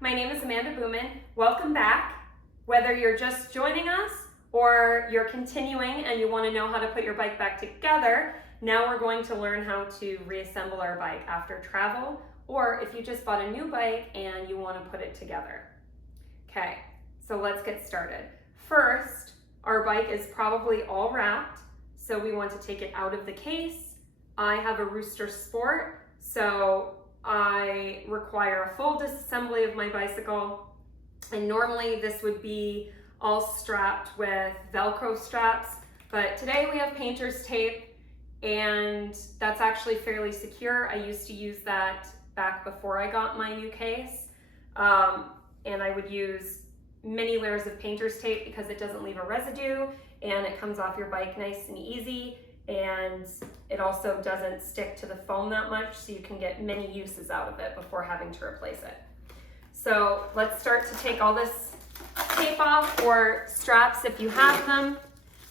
my name is Amanda Bumann. Welcome back. Whether you're just joining us or you're continuing and you want to know how to put your bike back together, now we're going to learn how to reassemble our bike after travel, or if you just bought a new bike and you want to put it together. Okay, so let's get started. First, our bike is probably all wrapped, so we want to take it out of the case. I have a Rooster Sport, so I require a full disassembly of my bicycle, and normally this would be all strapped with Velcro straps, but today we have painter's tape, and that's actually fairly secure. I used to use that back before I got my new case, and I would use many layers of painter's tape because it doesn't leave a residue and it comes off your bike nice and easy, and it also doesn't stick to the foam that much, so you can get many uses out of it before having to replace it. So let's start to take all this tape off, or straps if you have them.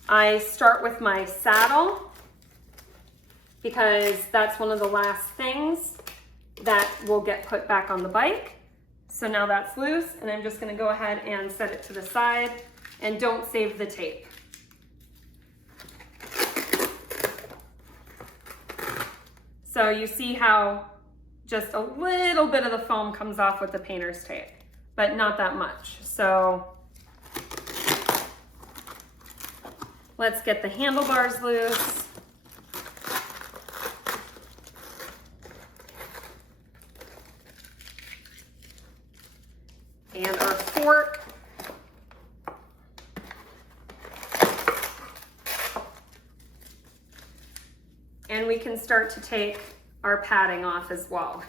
I start with my saddle because that's one of the last things that will get put back on the bike. So now that's loose, and I'm just gonna go ahead and set it to the side, and don't save the tape. So you see how just a little bit of the foam comes off with the painter's tape, but not that much. So let's get the handlebars loose. And our fork. And we can start to take our padding off as well.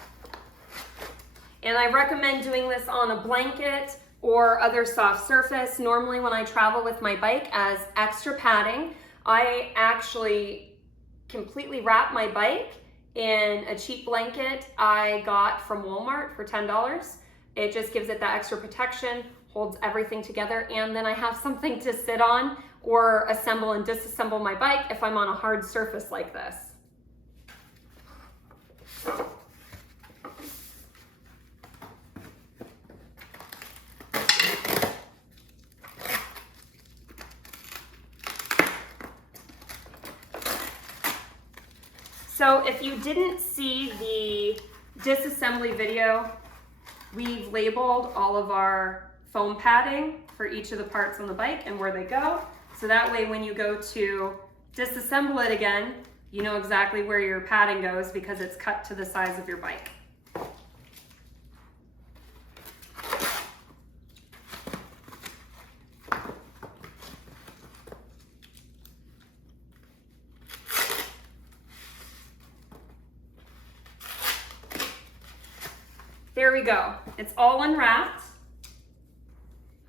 And I recommend doing this on a blanket or other soft surface. Normally when I travel with my bike as extra padding, I actually completely wrap my bike in a cheap blanket I got from Walmart for $10. It just gives it that extra protection, holds everything together, and then I have something to sit on or assemble and disassemble my bike if I'm on a hard surface like this. So if you didn't see the disassembly video, we've labeled all of our foam padding for each of the parts on the bike and where they go. So that way when you go to disassemble it again, you know exactly where your padding goes because it's cut to the size of your bike. There we go. It's all unwrapped.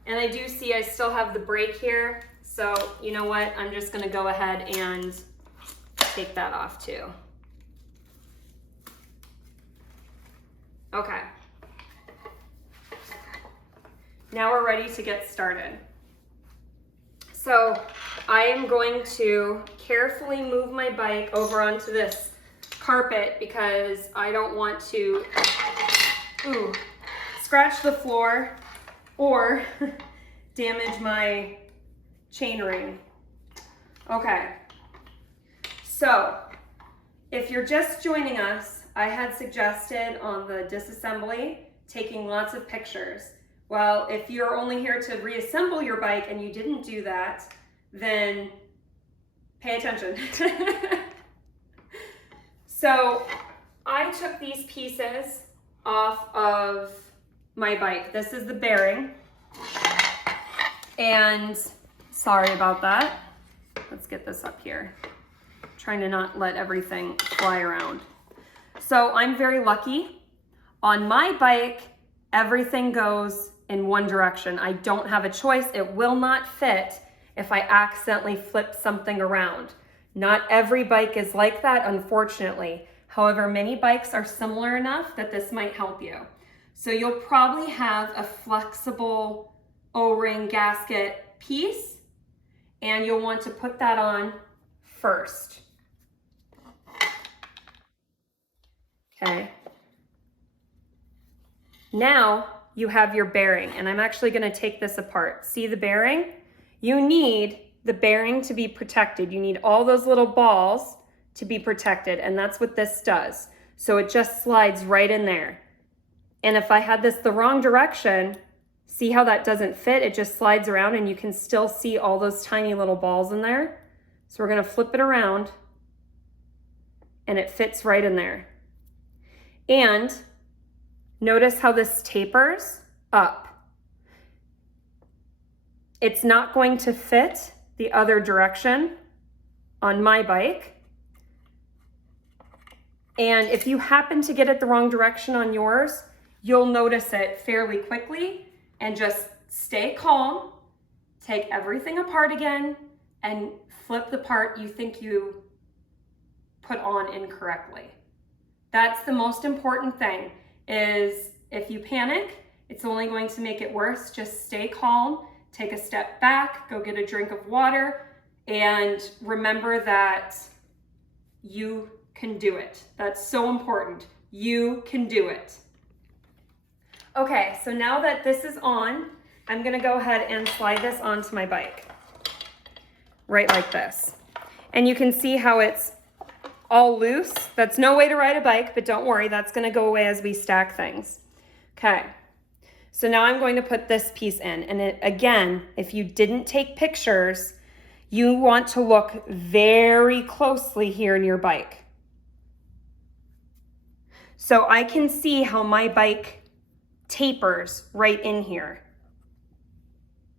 And I do see I still have the brake here. So you know what? I'm just gonna go ahead and take that off too. Okay. Now we're ready to get started. So I am going to carefully move my bike over onto this carpet because I don't want to scratch the floor or damage my chain ring. Okay, so if you're just joining us, I had suggested on the disassembly taking lots of pictures. Well, if you're only here to reassemble your bike and you didn't do that, then pay attention. So I took these pieces off of my bike. This is the bearing, and sorry about that. Let's get this up here. I'm trying to not let everything fly around. So I'm very lucky. On my bike, everything goes in one direction. I don't have a choice. It will not fit if I accidentally flip something around. Not every bike is like that, unfortunately. However, many bikes are similar enough that this might help you. So you'll probably have a flexible O-ring gasket piece, and you'll want to put that on first. Okay. Now you have your bearing, and I'm actually gonna take this apart. See the bearing? You need the bearing to be protected. You need all those little balls to be protected, and that's what this does. So it just slides right in there. And if I had this the wrong direction, see how that doesn't fit? It just slides around and you can still see all those tiny little balls in there. So we're gonna flip it around and it fits right in there. And notice how this tapers up. It's not going to fit the other direction on my bike. And if you happen to get it the wrong direction on yours, you'll notice it fairly quickly, and just stay calm, take everything apart again, and flip the part you think you put on incorrectly. That's the most important thing, is if you panic, it's only going to make it worse. Just stay calm, take a step back, go get a drink of water, and remember that you can do it. That's so important. You can do it. Okay, so now that this is on, I'm gonna go ahead and slide this onto my bike. Right like this. And you can see how it's all loose. That's no way to ride a bike, but don't worry, that's gonna go away as we stack things. Okay, so now I'm going to put this piece in. And again, if you didn't take pictures, you want to look very closely here in your bike. So I can see how my bike tapers right in here.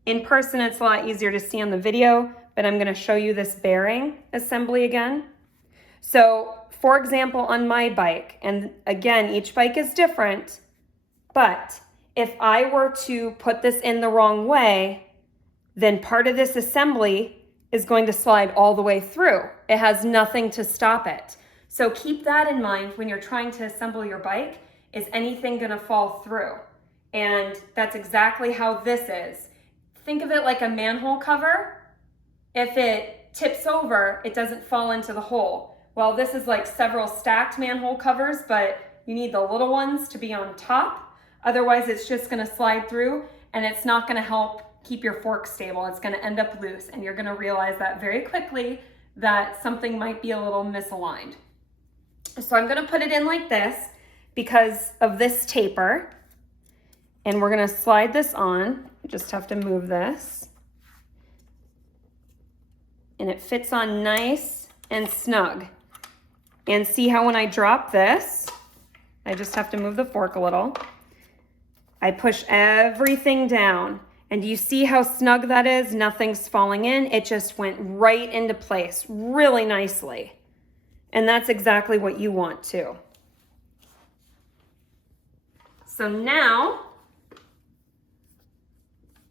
In person, it's a lot easier to see on the video, but I'm gonna show you this bearing assembly again. So for example, on my bike, and again, each bike is different, but if I were to put this in the wrong way, then part of this assembly is going to slide all the way through. It has nothing to stop it. So keep that in mind when you're trying to assemble your bike. Is anything gonna fall through? And that's exactly how this is. Think of it like a manhole cover. If it tips over, it doesn't fall into the hole. Well, this is like several stacked manhole covers, but you need the little ones to be on top. Otherwise, it's just gonna slide through and it's not gonna help keep your fork stable. It's gonna end up loose, and you're gonna realize that very quickly that something might be a little misaligned. So I'm gonna put it in like this because of this taper, and we're gonna slide this on. Just have to move this. And it fits on nice and snug. And see how when I drop this, I just have to move the fork a little. I push everything down. And do you see how snug that is? Nothing's falling in. It just went right into place really nicely. And that's exactly what you want too. So now,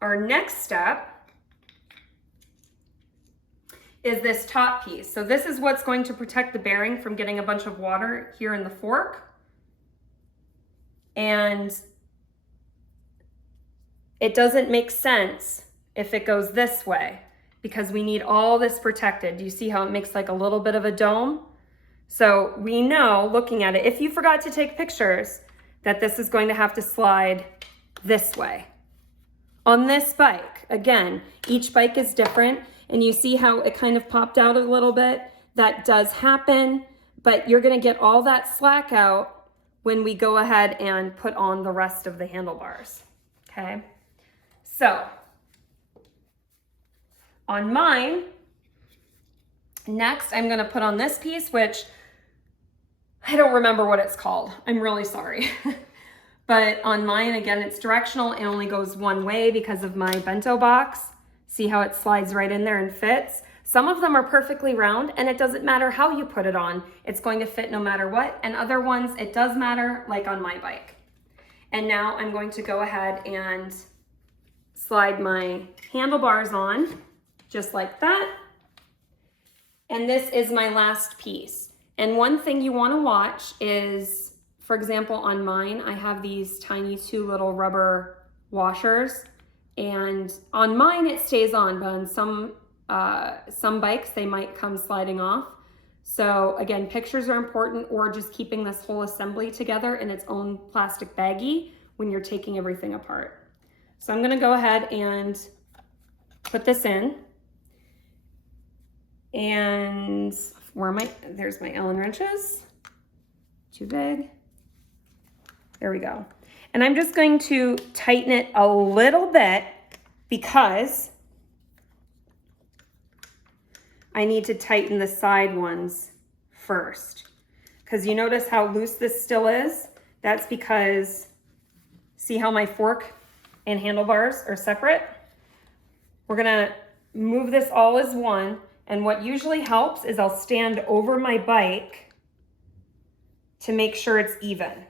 our next step is this top piece. So this is what's going to protect the bearing from getting a bunch of water here in the fork. And it doesn't make sense if it goes this way, because we need all this protected. Do you see how it makes like a little bit of a dome? So we know, looking at it, if you forgot to take pictures, that this is going to have to slide this way. On this bike, again, each bike is different, and you see how it kind of popped out a little bit? That does happen, but you're gonna get all that slack out when we go ahead and put on the rest of the handlebars, okay? So, on mine, next I'm gonna put on this piece, which I don't remember what it's called. I'm really sorry. But on mine, again, it's directional. It only goes one way because of my bento box. See how it slides right in there and fits? Some of them are perfectly round, and it doesn't matter how you put it on. It's going to fit no matter what. And other ones, it does matter, like on my bike. And now I'm going to go ahead and slide my handlebars on, just like that. And this is my last piece. And one thing you want to watch is, for example, on mine, I have these tiny 2 little rubber washers, and on mine it stays on, but on some bikes they might come sliding off. So again, pictures are important, or just keeping this whole assembly together in its own plastic baggie when you're taking everything apart. So I'm gonna go ahead and put this in. And there's my Allen wrenches. Too big. There we go. And I'm just going to tighten it a little bit because I need to tighten the side ones first. Because you notice how loose this still is? That's because, see how my fork and handlebars are separate? We're gonna move this all as one, and what usually helps is I'll stand over my bike to make sure it's even.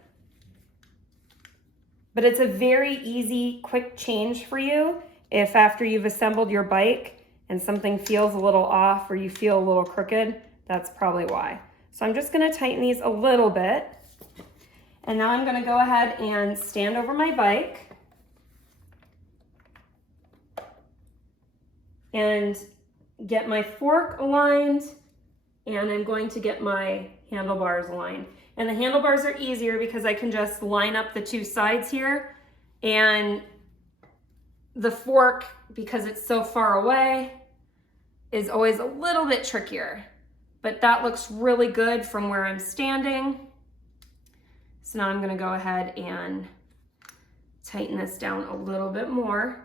But it's a very easy, quick change for you if after you've assembled your bike and something feels a little off or you feel a little crooked, that's probably why. So I'm just gonna tighten these a little bit. And now I'm gonna go ahead and stand over my bike and get my fork aligned, and I'm going to get my handlebars aligned. And the handlebars are easier because I can just line up the two sides here, and the fork, because it's so far away, is always a little bit trickier. But that looks really good from where I'm standing. So now I'm gonna go ahead and tighten this down a little bit more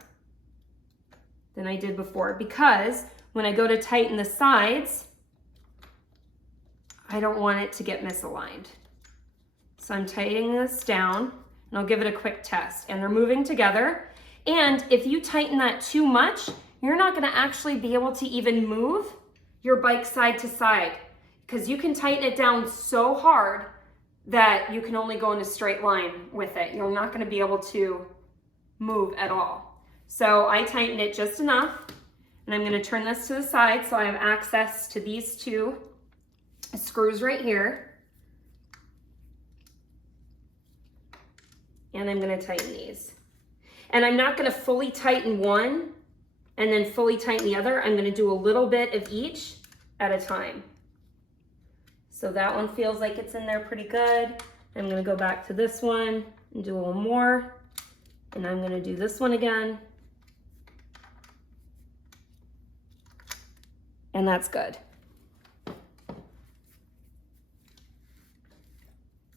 than I did before, because when I go to tighten the sides, I don't want it to get misaligned. So I'm tightening this down, and I'll give it a quick test. And they're moving together. And if you tighten that too much, you're not gonna actually be able to even move your bike side to side, because you can tighten it down so hard that you can only go in a straight line with it. You're not gonna be able to move at all. So I tightened it just enough, and I'm gonna turn this to the side so I have access to these two screws right here. And I'm gonna tighten these. And I'm not gonna fully tighten one and then fully tighten the other. I'm gonna do a little bit of each at a time. So that one feels like it's in there pretty good. I'm gonna go back to this one and do a little more. And I'm gonna do this one again. And that's good.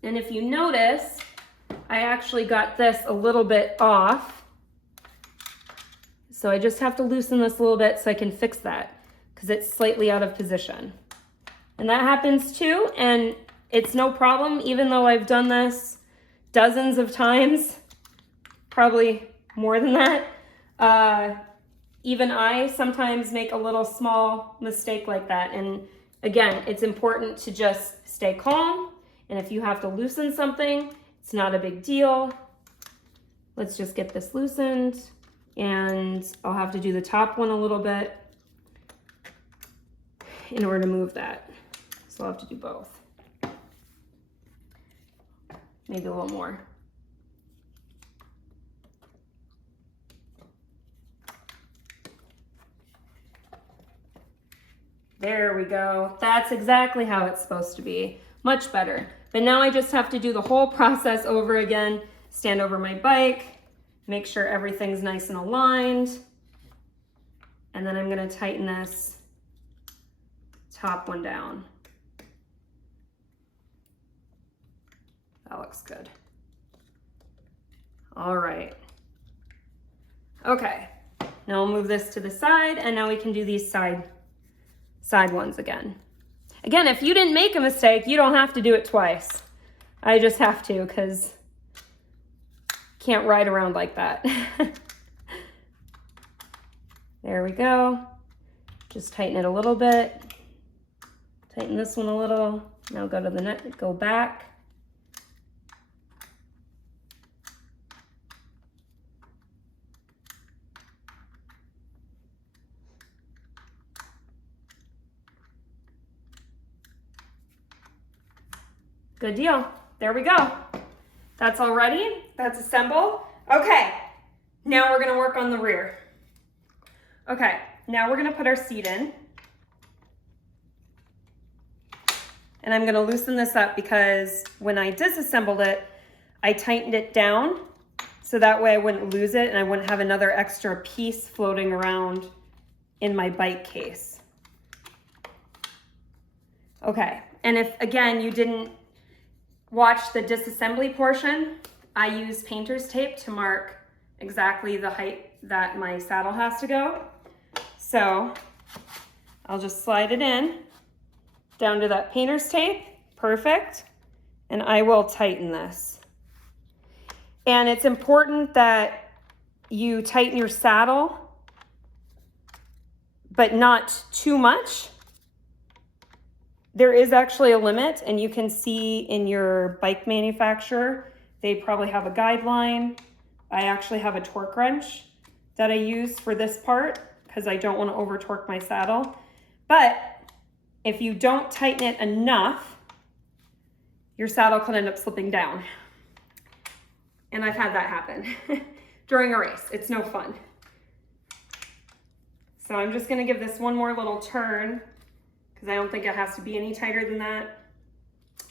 And if you notice, I actually got this a little bit off. So I just have to loosen this a little bit so I can fix that, because it's slightly out of position. And that happens too, and it's no problem, even though I've done this dozens of times, probably more than that. Even I sometimes make a little small mistake like that. And again, it's important to just stay calm. And if you have to loosen something, it's not a big deal. Let's just get this loosened. And I'll have to do the top one a little bit in order to move that. So I'll have to do both. Maybe a little more. There we go. That's exactly how it's supposed to be. Much better. But now I just have to do the whole process over again. Stand over my bike, make sure everything's nice and aligned. And then I'm gonna tighten this top one down. That looks good. All right. Okay, now we'll move this to the side, and now we can do these side ones again. Again, if you didn't make a mistake, you don't have to do it twice. I just have to, because can't ride around like that. There we go. Just tighten it a little bit. Tighten this one a little. Now go to the neck, go back. Good deal. There we go. That's all ready. That's assembled. Okay, now we're gonna work on the rear. Okay, now we're gonna put our seat in. And I'm gonna loosen this up because when I disassembled it, I tightened it down so that way I wouldn't lose it and I wouldn't have another extra piece floating around in my bike case. Okay, and if, again, you didn't watch the disassembly portion, I use painter's tape to mark exactly the height that my saddle has to go. So I'll just slide it in down to that painter's tape, perfect, and I will tighten this. And it's important that you tighten your saddle, but not too much. There is actually a limit, and you can see in your bike manufacturer, they probably have a guideline. I actually have a torque wrench that I use for this part because I don't want to over torque my saddle. But if you don't tighten it enough, your saddle can end up slipping down. And I've had that happen during a race. It's no fun. So I'm just going to give this one more little turn because I don't think it has to be any tighter than that.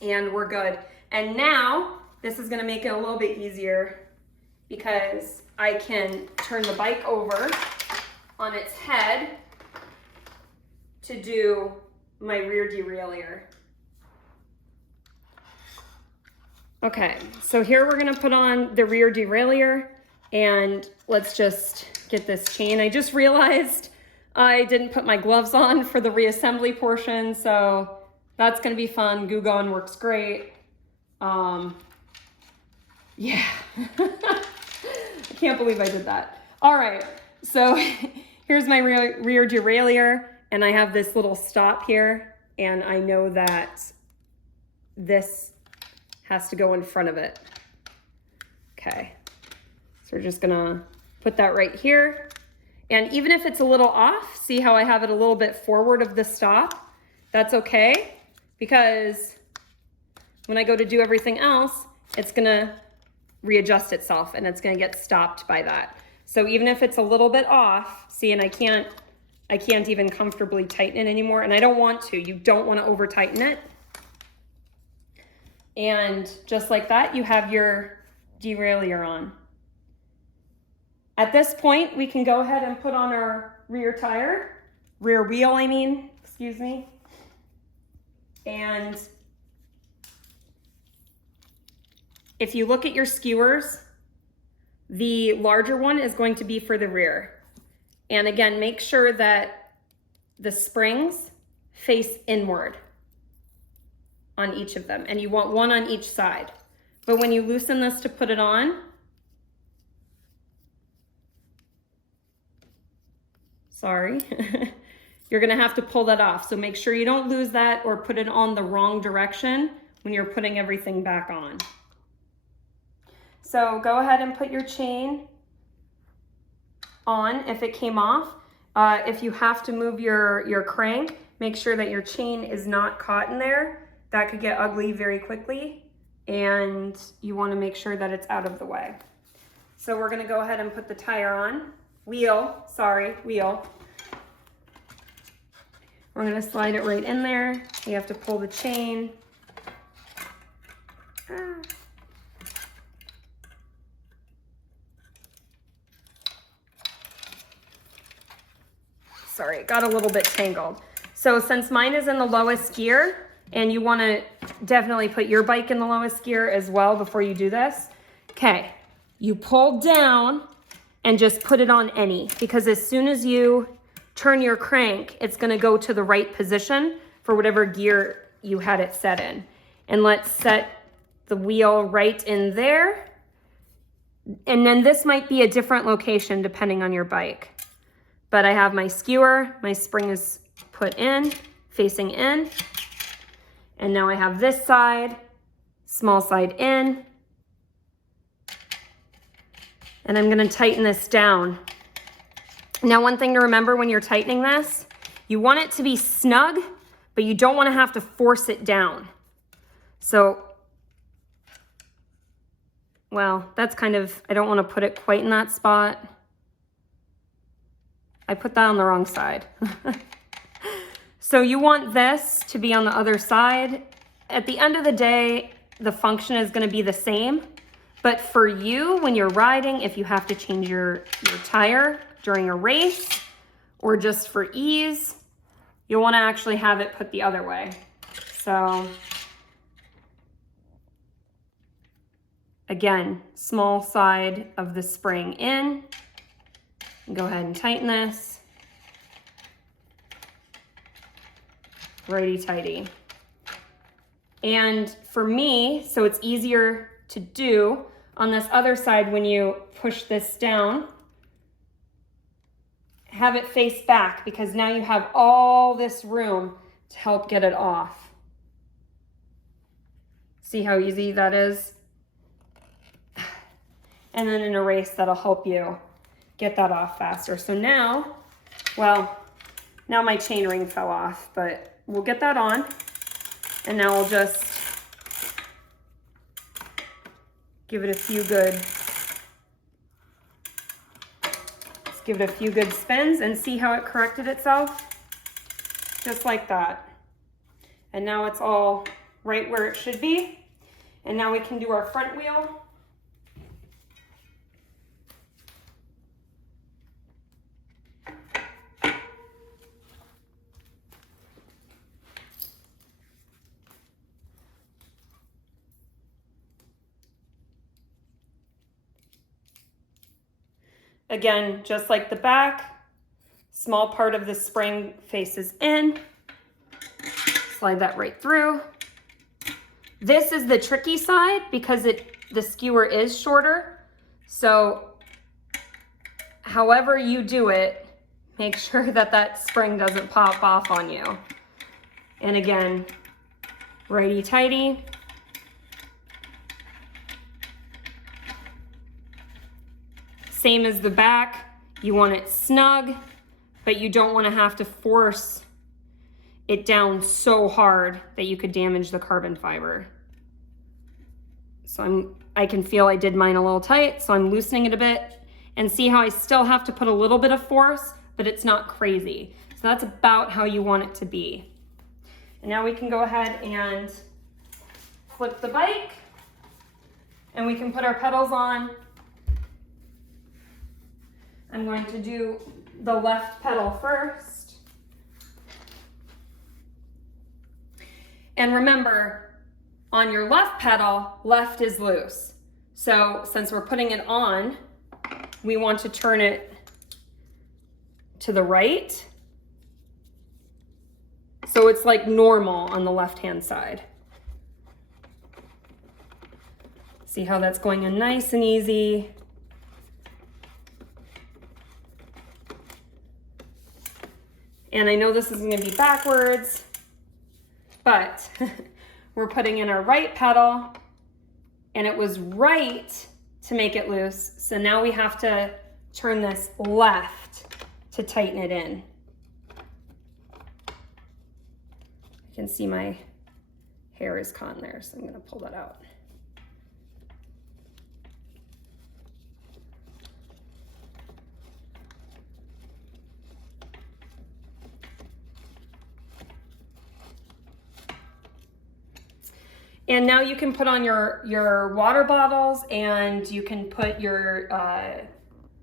And we're good. And now this is going to make it a little bit easier because I can turn the bike over on its head to do my rear derailleur. Okay, so here we're gonna put on the rear derailleur and let's just get this chain. I just realized I didn't put my gloves on for the reassembly portion, so that's gonna be fun. Goo Gone works great. Yeah, I can't believe I did that. All right, so here's my rear derailleur, and I have this little stop here, and I know that this has to go in front of it. Okay, so we're just gonna put that right here. And even if it's a little off, see how I have it a little bit forward of the stop? That's okay, because when I go to do everything else, it's gonna readjust itself and it's gonna get stopped by that. So even if it's a little bit off, see, and I can't even comfortably tighten it anymore, and I don't want to. You don't want to over tighten it. And just like that, you have your derailleur on. At this point, we can go ahead and put on our rear wheel, excuse me. And if you look at your skewers, the larger one is going to be for the rear. And again, make sure that the springs face inward on each of them. And you want one on each side. But when you loosen this to put it on, sorry, you're gonna have to pull that off. So make sure you don't lose that or put it on the wrong direction when you're putting everything back on. So go ahead and put your chain on if it came off. If you have to move your crank, make sure that your chain is not caught in there. That could get ugly very quickly, and you want to make sure that it's out of the way. So we're going to go ahead and put the tire on. Wheel. We're going to slide it right in there. You have to pull the chain. Sorry, it got a little bit tangled. So since mine is in the lowest gear, and you want to definitely put your bike in the lowest gear as well before you do this. Okay, you pull down and just put it on any, because as soon as you turn your crank, it's going to go to the right position for whatever gear you had it set in. And let's set the wheel right in there. And then this might be a different location depending on your bike. But I have my skewer, my spring is put in, facing in. And now I have this side, small side in. And I'm gonna tighten this down. Now, one thing to remember when you're tightening this, you want it to be snug, but you don't wanna have to force it down. So, well, that's kind of, I don't wanna put it quite in that spot. I put that on the wrong side. So you want this to be on the other side. At the end of the day, the function is going to be the same, But for you, when you're riding, if you have to change your tire during a race or just for ease, you'll want to actually have it put the other way. So again, small side of the spring in. Go ahead and tighten this. Righty-tighty. And for me, so it's easier to do, on this other side, when you push this down, have it face back, because now you have all this room to help get it off. See how easy that is? And then in a race, that'll help you get that off faster. So now, well, now my chain ring fell off, but we'll get that on. And now we'll just give it a few good, let's give it a few good spins and see how it corrected itself. Just like that. And now it's all right where it should be. And now we can do our front wheel. Again, just like the back, small part of the spring faces in. Slide that right through. This is the tricky side because the skewer is shorter. So however you do it, make sure that that spring doesn't pop off on you. And again, righty-tighty. Same as the back, you want it snug, but you don't want to have to force it down so hard that you could damage the carbon fiber. So I can feel I did mine a little tight, so I'm loosening it a bit, and see how I still have to put a little bit of force, but it's not crazy. So that's about how you want it to be. And now we can go ahead and flip the bike, and we can put our pedals on. I'm going to do the left pedal first. And remember, on your left pedal, left is loose. So since we're putting it on, we want to turn it to the right. So it's like normal on the left-hand side. See how that's going in nice and easy. And I know this is gonna be backwards, but we're putting in our right pedal, and it was right to make it loose. So now we have to turn this left to tighten it in. You can see my hair is caught in there, so I'm gonna pull that out. And now you can put on your water bottles, and you can put your,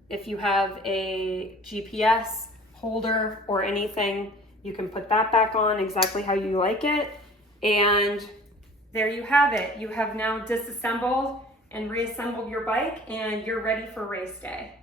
if you have a GPS holder or anything, you can put that back on exactly how you like it. And there you have it. You have now disassembled and reassembled your bike, and you're ready for race day.